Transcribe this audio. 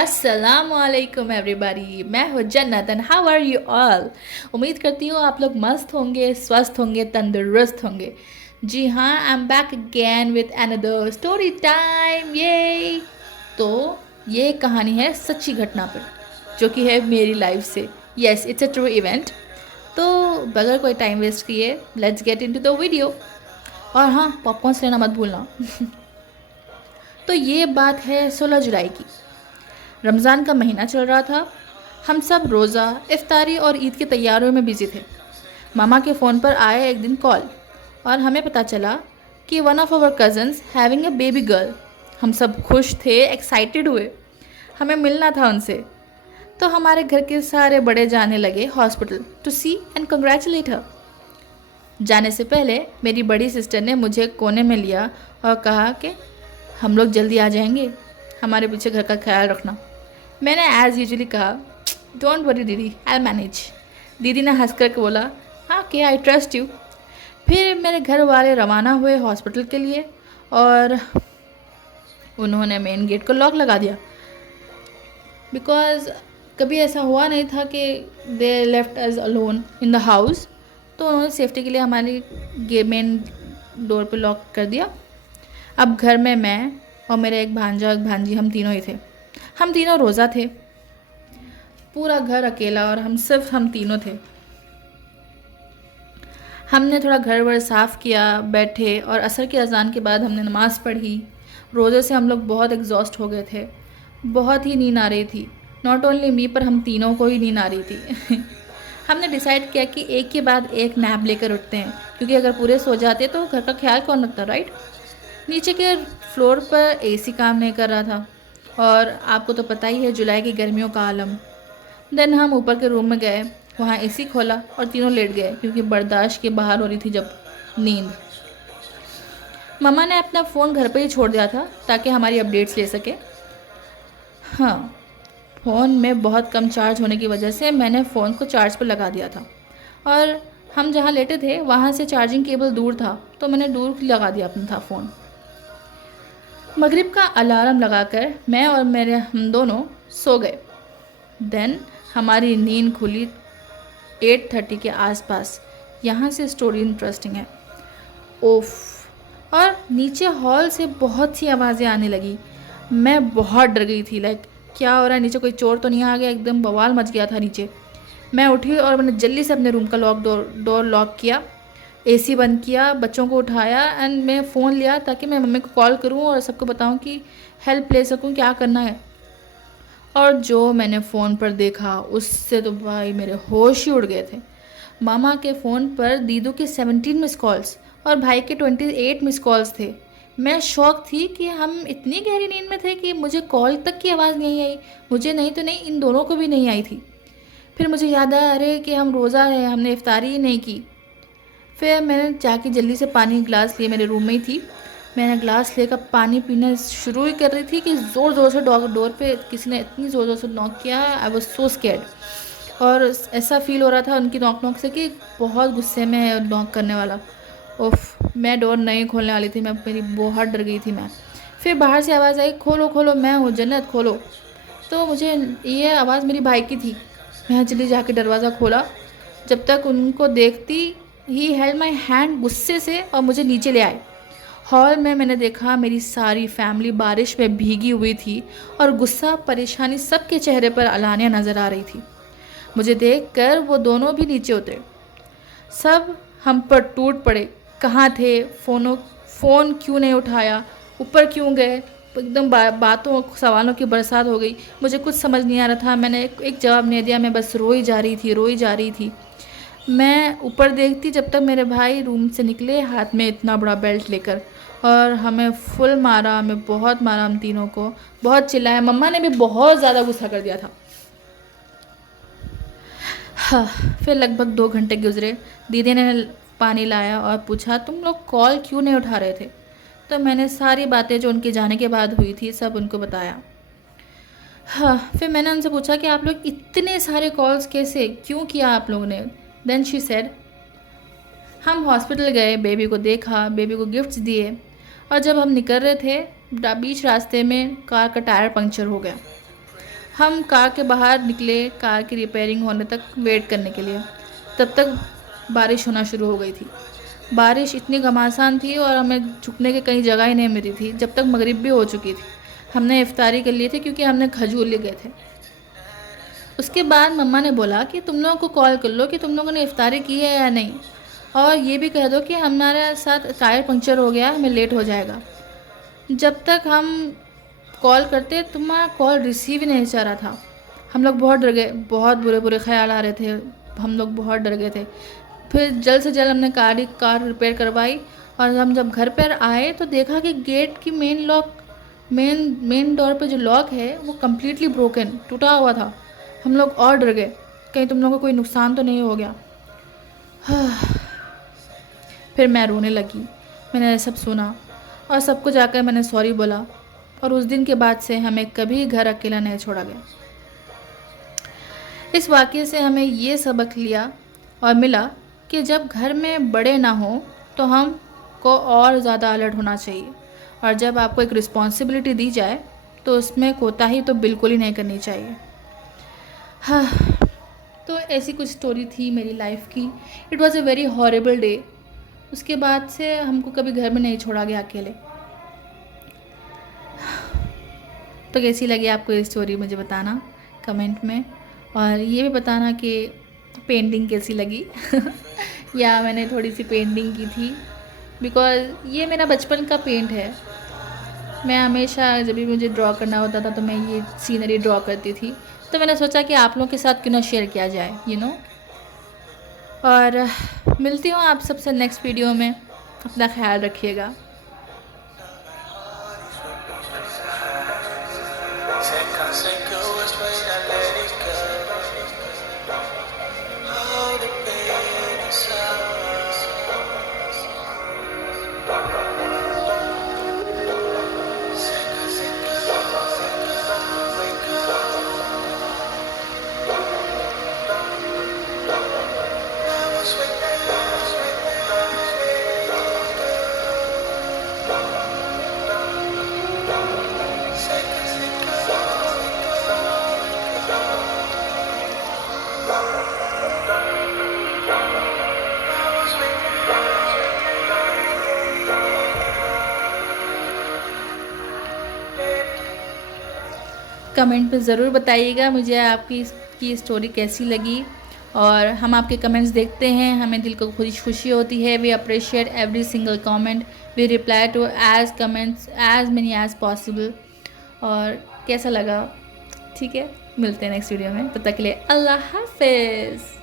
अस्सलामुअलैकुम एवरीबॉडी, मैं हूँ Jannat and how are you all. उम्मीद करती हूँ आप लोग मस्त होंगे, स्वस्थ होंगे, तंदुरुस्त होंगे। जी हाँ, I am back again with another story time. ये तो ये कहानी है सच्ची घटना पर, जो कि है मेरी लाइफ से। Yes, it's a true event. तो बगैर कोई टाइम वेस्ट किए let's get into the video. और हाँ, पॉपकॉर्न लेना मत भूलना। तो ये बात है 16 जुलाई की। रमज़ान का महीना चल रहा था। हम सब रोज़ा, इफ्तारी और ईद की तैयारियों में बिजी थे। मामा के फ़ोन पर आया एक दिन कॉल और हमें पता चला कि one of our cousins having a baby girl. हम सब खुश थे, एक्साइटेड हुए। हमें मिलना था उनसे। तो हमारे घर के सारे बड़े जाने लगे hospital to see and congratulate her. जाने से पहले मेरी बड़ी सिस्टर ने मुझे कोने में लिया और कहा कि हम लोग जल्दी आ जाएंगे, हमारे पीछे घर का ख्याल रखना। मैंने एज़ यूजली कहा, डोंट वरी दीदी, आई मैनेज। दीदी ने हंस कर बोला, हाँ के आई ट्रस्ट यू। फिर मेरे घर वाले रवाना हुए हॉस्पिटल के लिए और उन्होंने मेन गेट को लॉक लगा दिया, बिकॉज़ कभी ऐसा हुआ नहीं था कि they left us alone in the house. तो उन्होंने सेफ्टी के लिए हमारी मेन डोर पे लॉक कर दिया। अब घर में मैं और मेरा एक भांजा एक भांजी, हम तीनों ही थे। हम तीनों रोज़ा थे। पूरा घर अकेला और हम तीनों थे। हमने थोड़ा घर वर साफ़ किया, बैठे और असर की अजान के बाद हमने नमाज़ पढ़ी। रोज़े से हम लोग बहुत एग्जॉस्ट हो गए थे। बहुत ही नींद आ रही थी। नॉट ओनली मी, पर हम तीनों को ही नींद आ रही थी। हमने डिसाइड किया कि एक के बाद एक नैप लेकर उठते हैं, क्योंकि अगर पूरे सो जाते तो घर का ख्याल कौन रखता, राइट। नीचे के फ्लोर पर एसी काम नहीं कर रहा था और आपको तो पता ही है जुलाई की गर्मियों का आलम। देन हम ऊपर के रूम में गए, वहाँ एसी खोला और तीनों लेट गए, क्योंकि बर्दाश्त के बाहर हो रही थी जब नींद। मम्मा ने अपना फ़ोन घर पर ही छोड़ दिया था ताकि हमारी अपडेट्स ले सके। हाँ, फ़ोन में बहुत कम चार्ज होने की वजह से मैंने फ़ोन को चार्ज पर लगा दिया था और हम जहाँ लेटे थे वहाँ से चार्जिंग केबल दूर था, तो मैंने दूर लगा दिया अपना था फ़ोन। मगरिब का अलार्म लगाकर मैं और हम दोनों सो गए। देन हमारी नींद खुली 8:30 के आसपास। यहाँ से स्टोरी इंटरेस्टिंग है। ओफ, और नीचे हॉल से बहुत सी आवाज़ें आने लगी। मैं बहुत डर गई थी, लाइक क्या हो रहा है, नीचे कोई चोर तो नहीं आ गया। एकदम बवाल मच गया था नीचे। मैं उठी और मैंने जल्दी से अपने रूम का डोर लॉक किया, एसी बंद किया, बच्चों को उठाया एंड मैं फ़ोन लिया ताकि मैं मम्मी को कॉल करूं और सबको बताऊं कि हेल्प ले सकूं, क्या करना है। और जो मैंने फ़ोन पर देखा उससे तो भाई मेरे होश ही उड़ गए थे। मामा के फ़ोन पर दीदू के 17 मिस कॉल्स और भाई के 28 मिस कॉल्स थे। मैं शौक थी कि हम इतनी गहरी नींद में थे कि मुझे कॉल तक की आवाज़ नहीं आई। मुझे नहीं तो नहीं, इन दोनों को भी नहीं आई थी। फिर मुझे याद आया, अरे कि हम रोज़ा है, हमने इफ्तारी ही नहीं की। फिर मैंने जाके जल्दी से पानी गिलास लिए, मेरे रूम में ही थी। मैंने ग्लास लेकर पानी पीना शुरू ही कर रही थी कि ज़ोर ज़ोर से डोर पे किसी ने इतनी ज़ोर ज़ोर से नॉक किया। आई वॉज सो स्कैर्ड और ऐसा फील हो रहा था उनकी नॉक से कि बहुत गुस्से में है नॉक करने वाला। उफ, मैं डोर नहीं खोलने वाली थी, मैं मेरी बहुत डर गई थी मैं। फिर बाहर से आवाज़ आई, खोलो खोलो, मैं हूँ जन्नत, खोलो। तो मुझे ये आवाज़ मेरी भाई की थी। मैं जल्दी जाके दरवाज़ा खोला। जब तक उनको देखती ही हेल्ड माई हैंड गुस्से से और मुझे नीचे ले आए। हॉल में मैंने देखा मेरी सारी फैमिली बारिश में भीगी हुई थी और गुस्सा परेशानी सबके चेहरे पर अलानिया नज़र आ रही थी। मुझे देखकर वो दोनों भी नीचे उतरे। सब हम पर टूट पड़े, कहाँ थे, फ़ोन क्यों नहीं उठाया, ऊपर क्यों गए। एकदम बातों सवालों की बरसात हो गई। मुझे कुछ समझ नहीं आ रहा था। मैंने एक जवाब नहीं दिया, मैं बस रोई जा रही थी। मैं ऊपर देखती जब तक मेरे भाई रूम से निकले हाथ में इतना बड़ा बेल्ट लेकर, और हमें फुल मारा, हमें बहुत मारा, हम तीनों को बहुत चिल्लाया। मम्मा ने भी बहुत ज़्यादा गुस्सा कर दिया था। हाँ, फिर लगभग 2 घंटे गुजरे। दीदी ने पानी लाया और पूछा, तुम लोग कॉल क्यों नहीं उठा रहे थे। तो मैंने सारी बातें जो उनके जाने के बाद हुई थी सब उनको बताया। हाँ, फिर मैंने उनसे पूछा कि आप लोग इतने सारे कॉल्स कैसे, क्यों किया आप लोगों ने। देन शी सेड, हम हॉस्पिटल गए, बेबी को देखा, बेबी को गिफ्ट्स दिए, और जब हम निकल रहे थे बीच रास्ते में कार का टायर पंक्चर हो गया। हम कार के बाहर निकले कार की रिपेयरिंग होने तक वेट करने के लिए। तब तक बारिश होना शुरू हो गई थी। बारिश इतनी घमासान थी और हमें छुपने की कहीं जगह ही नहीं मिली थी जब तक मगरिब भी हो चुकी थी। हमने इफ्तारी कर ली थी क्योंकि हमने खजूर ले गए थे। उसके बाद मम्मा ने बोला कि तुम लोगों को कॉल कर लो कि तुम लोगों ने इफ्तारी की है या नहीं, और ये भी कह दो कि हमारे साथ टायर पंक्चर हो गया, हमें लेट हो जाएगा। जब तक हम कॉल करते तुम्हारा कॉल रिसीव ही नहीं जा रहा था। हम लोग बहुत डर गए, बहुत बुरे बुरे ख्याल आ रहे थे, हम लोग बहुत डर गए थे। फिर जल्द से जल्द हमने कार रिपेयर करवाई, और हम जब घर पर आए तो देखा कि गेट की मेन डोर पे जो लॉक है वो कम्प्लीटली ब्रोकन, टूटा हुआ था। हम लोग और डर गए, कहीं तुम लोगों को कोई नुकसान तो नहीं हो गया। फिर मैं रोने लगी। मैंने सब सुना और सबको जाकर मैंने सॉरी बोला, और उस दिन के बाद से हमें कभी घर अकेला नहीं छोड़ा गया। इस वाक़ये से हमें ये सबक लिया और मिला कि जब घर में बड़े ना हो तो हम को और ज़्यादा अलर्ट होना चाहिए, और जब आपको एक रिस्पॉन्सिबिलिटी दी जाए तो उसमें कोताही तो बिल्कुल ही नहीं करनी चाहिए। हाँ, तो ऐसी कुछ स्टोरी थी मेरी लाइफ की। It was a very horrible day. उसके बाद से हमको कभी घर में नहीं छोड़ा गया अकेले। तो कैसी लगी आपको ये स्टोरी मुझे बताना कमेंट में, और ये भी बताना कि पेंटिंग कैसी लगी या मैंने थोड़ी सी पेंटिंग की थी, बिकॉज़ ये मेरा बचपन का पेंट है। मैं हमेशा जब भी मुझे ड्रॉ करना होता था तो मैं ये सीनरी ड्रॉ करती थी। तो मैंने सोचा कि आप लोगों के साथ क्यों ना शेयर किया जाए, और मिलती हूँ आप सबसे नेक्स्ट वीडियो में। अपना ख्याल रखिएगा। कमेंट में ज़रूर बताइएगा मुझे आपकी स्टोरी कैसी लगी, और हम आपके कमेंट्स देखते हैं, हमें दिल को खुशी होती है। We appreciate every single comment, we reply to as comments as many as possible. और कैसा लगा, ठीक है, मिलते हैं नेक्स्ट वीडियो में। तब तक के लिए अल्लाह हाफिज़।